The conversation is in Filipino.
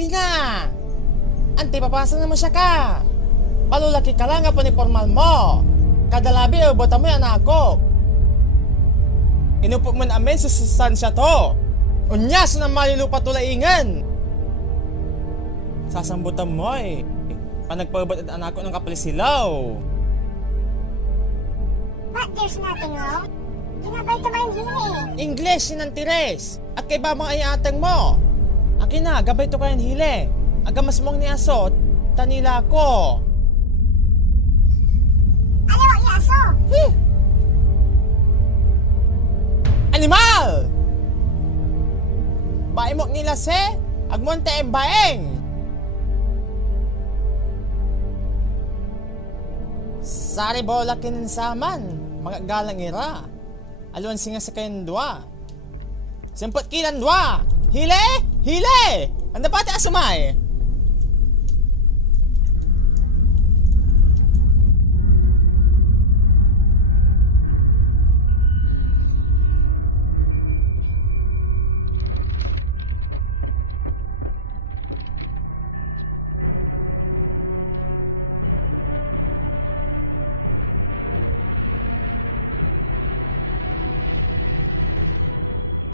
Akin na! Ante, papasa naman siya ka! Palulaki ka lang nga pa ni formal mo! Kadalabi o bota mo yan ako! Inupo mo na amin sa sustansya to! Unyas na malilupa tulaingan! Sasambutan mo eh! Panagpabot at anak ko ng kapalisilaw! But there's nothing wrong. Kinabay ka ba yung hili? English sinantires! At kay babang ayatang mo! Akin na, gabay to kayan hili! Agamas mong ni aso, tanila ko! Ayaw, iaso! Animal! Bae mo nila se, agmonte em baeng! Sari bola kinansaman, mga galang ira. Aluan singa sa kayan dua. Sempot kilan dua. Hile! Hile! Anda pati asumay!